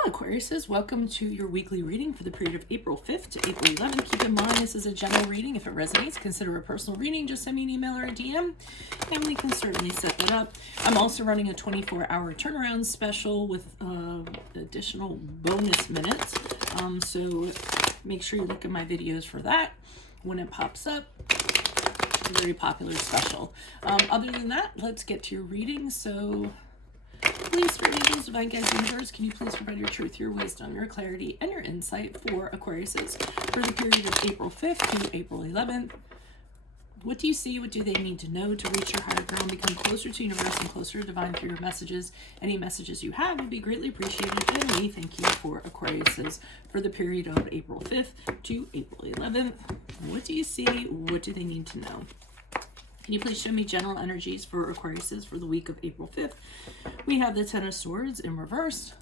Hello Aquariuses, welcome to your weekly reading for the period of April 5th to April 11th. Keep in mind this is a general reading. If it resonates, consider a personal reading. Just send me an email or a DM and we can certainly set that up. I'm also running a 24-hour turnaround special with additional bonus minutes. So make sure you look at my videos for that when it pops up. Very popular special. Other than that, let's get to your reading. So please, spirit angels, divine guides, universe, can you please provide your truth, your wisdom, your clarity, and your insight for Aquariuses for the period of April 5th to April 11th? What do you see? What do they need to know to reach your higher ground, become closer to universe and closer to divine through your messages? Any messages you have would be greatly appreciated. And we thank you for Aquariuses for the period of April 5th to April 11th. What do you see? What do they need to know? Can you please show me general energies for Aquariuses for the week of April 5th? We have the Ten of Swords in reverse.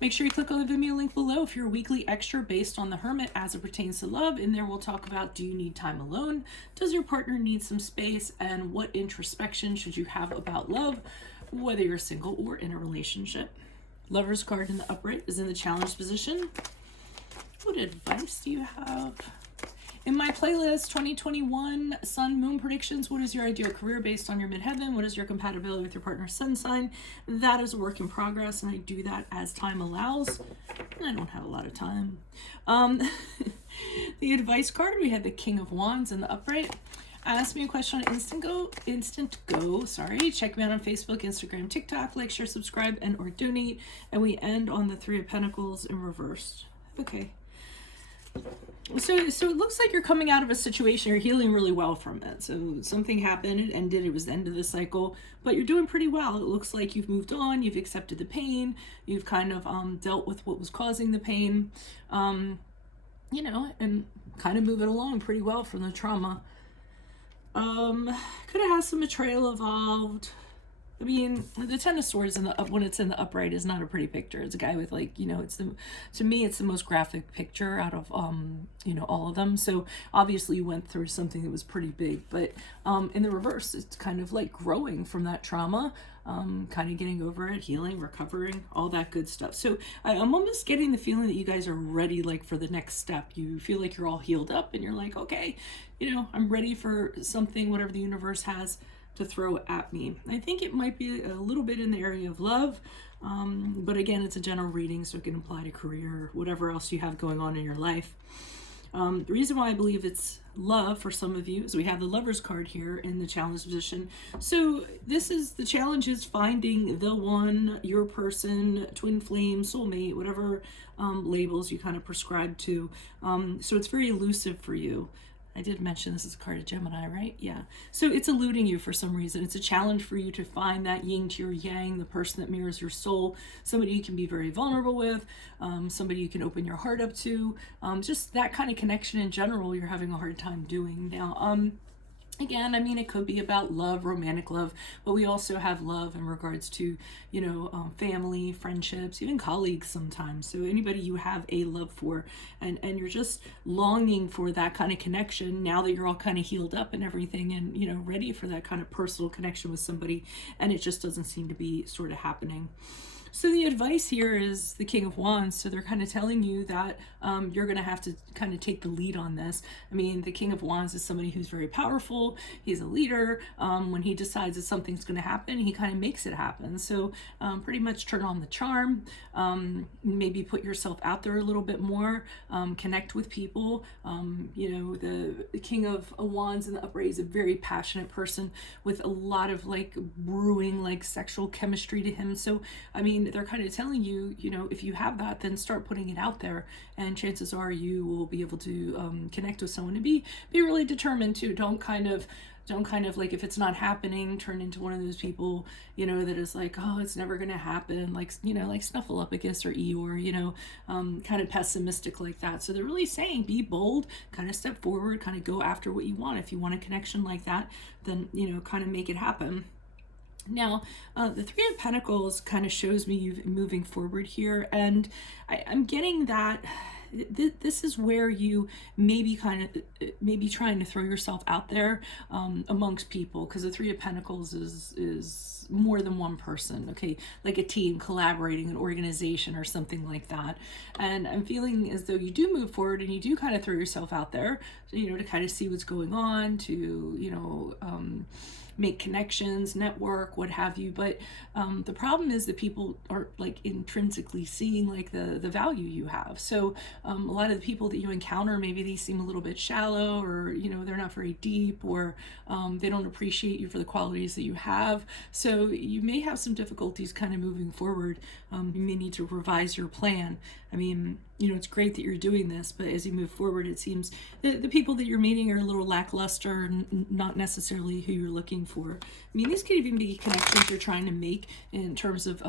Make sure you click on the Vimeo link below if you're a weekly extra based on the Hermit as it pertains to love. In there we'll talk about, do you need time alone? Does your partner need some space? And what introspection should you have about love, whether you're single or in a relationship? Lover's card in the upright is in the challenge position. What advice do you have? In my playlist, 2021 Sun Moon predictions, what is your ideal career based on your midheaven? What is your compatibility with your partner's sun sign? That is a work in progress, and I do that as time allows. And I don't have a lot of time. The advice card, we had the King of Wands in the upright. Ask me a question on Instant Go. Check me out on Facebook, Instagram, TikTok. Like, share, subscribe, and or donate. And we end on the Three of Pentacles in reverse. Okay. So it looks like you're coming out of a situation, you're healing really well from it. So something happened, it ended, it was the end of the cycle, but you're doing pretty well. It looks like you've moved on, you've accepted the pain, you've kind of dealt with what was causing the pain, you know, and kind of moving along pretty well from the trauma. Could have had some betrayal involved. I mean, the Ten of Swords when it's in the upright is not a pretty picture. It's a guy with, like, you know, to me it's the most graphic picture out of you know, all of them. So obviously you went through something that was pretty big, but in the reverse it's kind of like growing from that trauma, kind of getting over it, healing, recovering, all that good stuff. So I'm almost getting the feeling that you guys are ready, like, for the next step. You feel like you're all healed up and you're like, okay, you know, I'm ready for something, whatever the universe has to throw at me. I think it might be a little bit in the area of love, but again, it's a general reading, so it can apply to career, whatever else you have going on in your life. The reason why I believe it's love for some of you is we have the Lover's card here in the challenge position. So this is, the challenge is finding the one, your person, twin flame, soulmate, whatever labels you kind of prescribe to. So it's very elusive for you. I did mention this is a card of Gemini, right? Yeah. So it's eluding you for some reason. It's a challenge for you to find that yin to your yang, the person that mirrors your soul, somebody you can be very vulnerable with, somebody you can open your heart up to, just that kind of connection in general you're having a hard time doing. Now, again, I mean, it could be about love, romantic love, but we also have love in regards to, you know, family, friendships, even colleagues sometimes. So anybody you have a love for, and you're just longing for that kind of connection now that you're all kind of healed up and everything, and, you know, ready for that kind of personal connection with somebody, and it just doesn't seem to be sort of happening. So the advice here is the King of Wands. So they're kind of telling you that you're going to have to kind of take the lead on this. I mean, the King of Wands is somebody who's very powerful. He's a leader. When he decides that something's going to happen, he kind of makes it happen. So pretty much turn on the charm, maybe put yourself out there a little bit more, connect with people. You know, the King of Wands in the upright is a very passionate person with a lot of, like, brewing, like, sexual chemistry to him. So, I mean, they're kind of telling you, you know, if you have that, then start putting it out there, and chances are you will be able to connect with someone and be really determined to. Don't kind of like, if it's not happening, turn into one of those people, you know, that is like, oh, it's never gonna happen, like, you know, like Snuffleupagus or Eeyore, you know, kind of pessimistic like that. So they're really saying, be bold, kind of step forward, kind of go after what you want. If you want a connection like that, then, you know, kind of make it happen. Now, the Three of Pentacles kind of shows me you moving forward here, and I'm getting that this is where you maybe maybe trying to throw yourself out there amongst people, because the Three of Pentacles is more than one person, okay, like a team collaborating, an organization or something like that. And I'm feeling as though you do move forward and you do kind of throw yourself out there, you know, to kind of see what's going on, to, you know, make connections, network, what have you. But the problem is that people aren't like intrinsically seeing like the value you have. So a lot of the people that you encounter, maybe they seem a little bit shallow, or, you know, they're not very deep, or they don't appreciate you for the qualities that you have. So you may have some difficulties kind of moving forward. You may need to revise your plan. I mean, you know, it's great that you're doing this, but as you move forward, it seems the people that you're meeting are a little lackluster, and not necessarily who you're looking for. I mean, these could even be connections you're trying to make in terms of,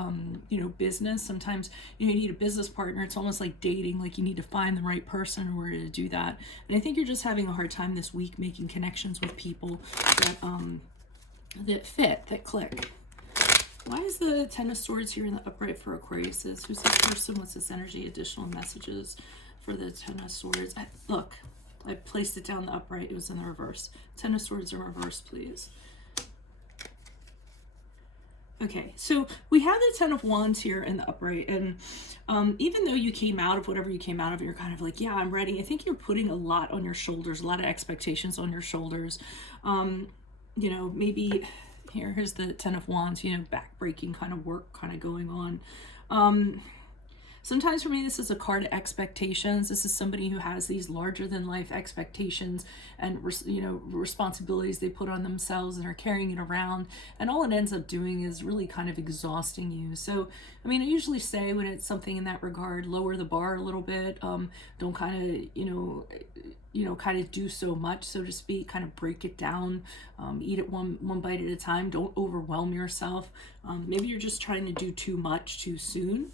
you know, business. Sometimes you need a business partner. It's almost like dating, like you need to find the right person in order to do that. And I think you're just having a hard time this week making connections with people that, that fit, that click. Why is the Ten of Swords here in the upright for Aquarius? Who's this person? What's this energy? Additional messages for the Ten of Swords. Look, I placed it down the upright. It was in the reverse. Ten of Swords in reverse, please. Okay, so we have the Ten of Wands here in the upright, and even though you came out of whatever you came out of, you're kind of like, yeah, I'm ready. I think you're putting a lot on your shoulders, a lot of expectations on your shoulders. You know, maybe... Here's the Ten of Wands, you know, back-breaking kind of work kind of going on. Sometimes for me, this is a card of expectations. This is somebody who has these larger than life expectations and, you know, responsibilities they put on themselves and are carrying it around. And all it ends up doing is really kind of exhausting you. So, I mean, I usually say when it's something in that regard, lower the bar a little bit. Don't kind of, you know, kind of do so much, so to speak, kind of break it down, eat it one bite at a time. Don't overwhelm yourself. Maybe you're just trying to do too much too soon.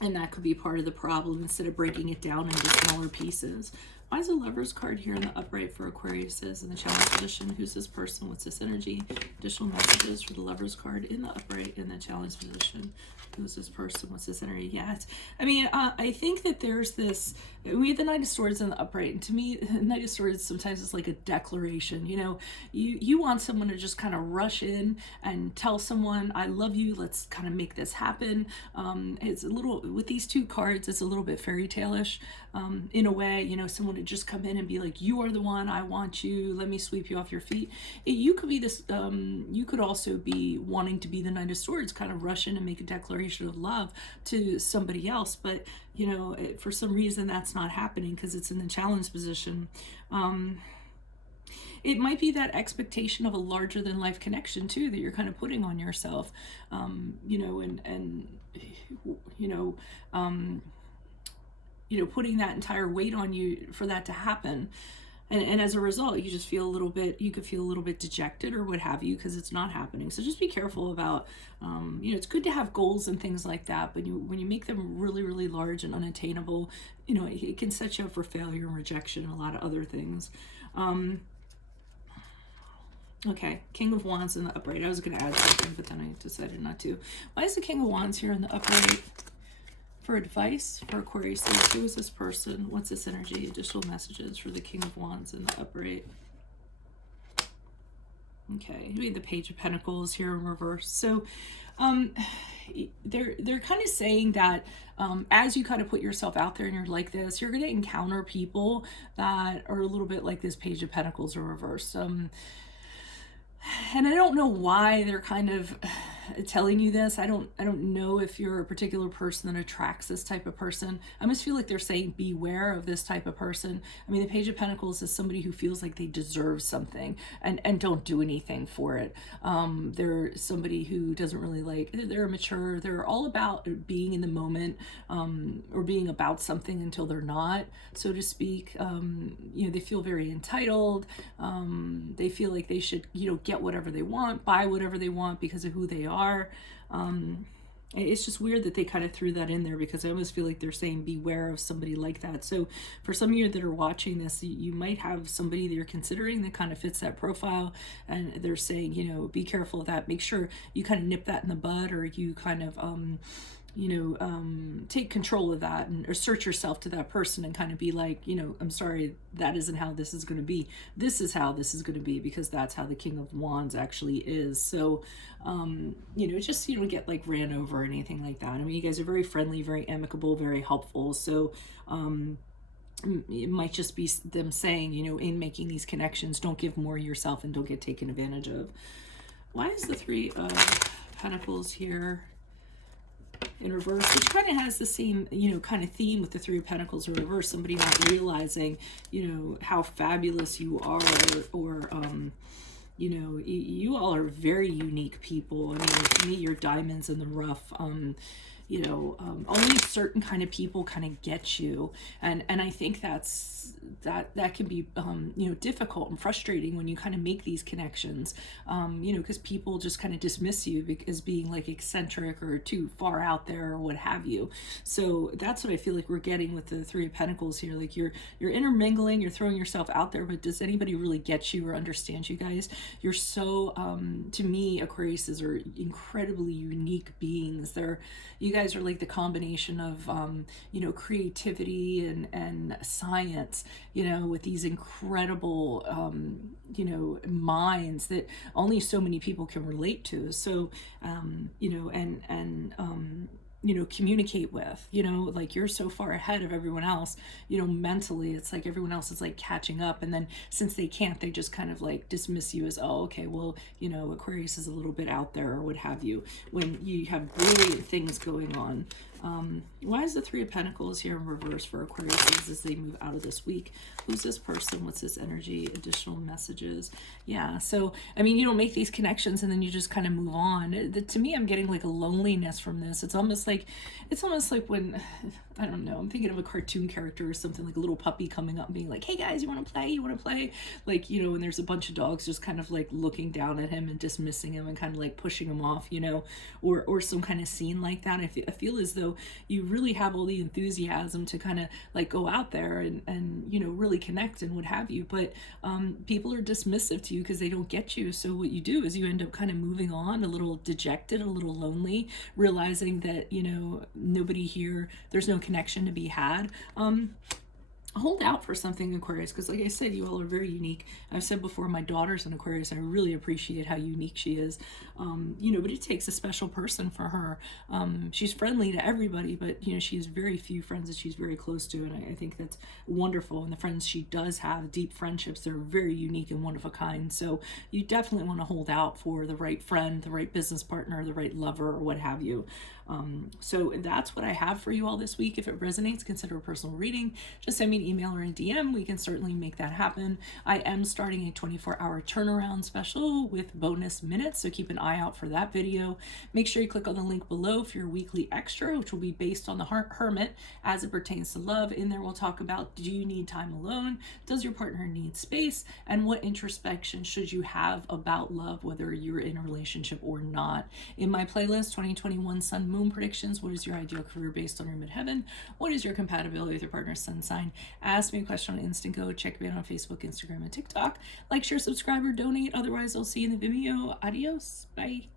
And that could be part of the problem, instead of breaking it down into smaller pieces. Why is the Lover's card here in the upright for Aquarius in the challenge position? Who's this person? What's this energy? Additional messages for the Lover's card in the upright in the challenge position. Who's this person? What's this energy? Yeah, I mean, I think that there's this, we have the Knight of Swords in the upright, and to me, the Knight of Swords sometimes is like a declaration. You know, you want someone to just kind of rush in and tell someone, I love you, let's kind of make this happen. It's a little, with these two cards, it's a little bit fairy tale-ish in a way. You know, someone to just come in and be like, you are the one, I want you, let me sweep you off your feet. You could be this, you could also be wanting to be the Knight of Swords, kind of rush in and make a declaration of love to somebody else, but you know, for some reason that's not happening because it's in the challenge position. It might be that expectation of a larger than life connection too that you're kind of putting on yourself, you know, and you know, putting that entire weight on you for that to happen. And as a result, you just feel a little bit, you could feel a little bit dejected or what have you, because it's not happening. So just be careful about, you know, it's good to have goals and things like that, but when you make them really, really large and unattainable, you know, it can set you up for failure and rejection and a lot of other things. Okay, King of Wands in the upright. I was going to add something, but then I decided not to. Why is the King of Wands here in the upright? For advice for Aquarius, who is this person? What's this energy? Additional messages for the King of Wands in the upright. Okay, we have the Page of Pentacles here in reverse. So they're kind of saying that as you kind of put yourself out there and you're like this, you're going to encounter people that are a little bit like this Page of Pentacles in reverse. And I don't know why they're kind of telling you this. I don't know if you're a particular person that attracts this type of person. I almost feel like they're saying beware of this type of person. I mean, the Page of Pentacles is somebody who feels like they deserve something and don't do anything for it. They're somebody who doesn't really like, they're immature. They're all about being in the moment, or being about something until they're not, so to speak. You know, they feel very entitled. They feel like they should, you know, get whatever they want, buy whatever they want because of who they are. It's just weird that they kind of threw that in there, because I almost feel like they're saying beware of somebody like that. So for some of you that are watching this, you might have somebody that you're considering that kind of fits that profile, and they're saying, you know, be careful of that. Make sure you kind of nip that in the bud, or you kind of take control of that and assert yourself to that person and kind of be like, I'm sorry, that isn't how this is going to be. This is how this is going to be, because that's how the King of Wands actually is. So, just, get like ran over or anything like that. I mean, you guys are very friendly, very amicable, very helpful. So, it might just be them saying, in making these connections, don't give more of yourself and don't get taken advantage of. Why is the Three of Pentacles here in reverse, which kind of has the same, kind of theme with the Three of Pentacles in reverse? Somebody not realizing, how fabulous you are, or you all are very unique people. I mean, to me, you're diamonds in the rough. Only certain kind of people kind of get you, and I think that can be difficult and frustrating when you kind of make these connections, because people just kind of dismiss you as being like eccentric or too far out there or what have you. So that's what I feel like we're getting with the Three of Pentacles here. Like you're intermingling, you're throwing yourself out there, but does anybody really get you or understand you guys? You're so to me, Aquariuses are incredibly unique beings. You guys are like the combination of creativity and science, with these incredible minds that only so many people can relate to. So communicate with, like you're so far ahead of everyone else, mentally. It's like everyone else is like catching up, and then since they can't, they just kind of like dismiss you as, oh, okay, well, Aquarius is a little bit out there or what have you, when you have brilliant things going on. Why is the Three of Pentacles here in reverse for Aquarius as they move out of this week? Who's this person? What's this energy? Additional messages. Yeah, so I mean, you don't make these connections and then you just kind of move on. To me, I'm getting like a loneliness from this. It's almost like when, I don't know, I'm thinking of a cartoon character or something, like a little puppy coming up and being like, hey guys, you want to play? You want to play? Like, and there's a bunch of dogs just kind of like looking down at him and dismissing him and kind of like pushing him off, or some kind of scene like that. I feel as though you really have all the enthusiasm to kind of like go out there and really connect and what have you, but people are dismissive to you because they don't get you. So what you do is you end up kind of moving on, a little dejected, a little lonely, realizing that nobody here, there's no connection to be had. Hold out for something, Aquarius, because like I said, you all are very unique. I've said before, my daughter's an Aquarius. I really appreciate how unique she is. But it takes a special person for her. She's friendly to everybody, but she has very few friends that she's very close to, and I think that's wonderful. And the friends she does have, deep friendships, they're very unique and one of a kind. So you definitely want to hold out for the right friend, the right business partner, the right lover, or what have you. So that's what I have for you all this week. If it resonates, consider a personal reading. Just send me an email or a DM. We can certainly make that happen. I am starting a 24-hour turnaround special with bonus minutes, so keep an eye out for that video. Make sure you click on the link below for your weekly extra, which will be based on the Hermit as it pertains to love. In there, we'll talk about, do you need time alone? Does your partner need space? And what introspection should you have about love, whether you're in a relationship or not? In my playlist, 2021 Sun Moon predictions, what is your ideal career based on your midheaven? What is your compatibility with your partner's sun sign? Ask me a question on Instant Go. Check me out on Facebook, Instagram, and TikTok. Like, share, subscribe, or donate. Otherwise, I'll see you in the Vimeo. Adios. Bye.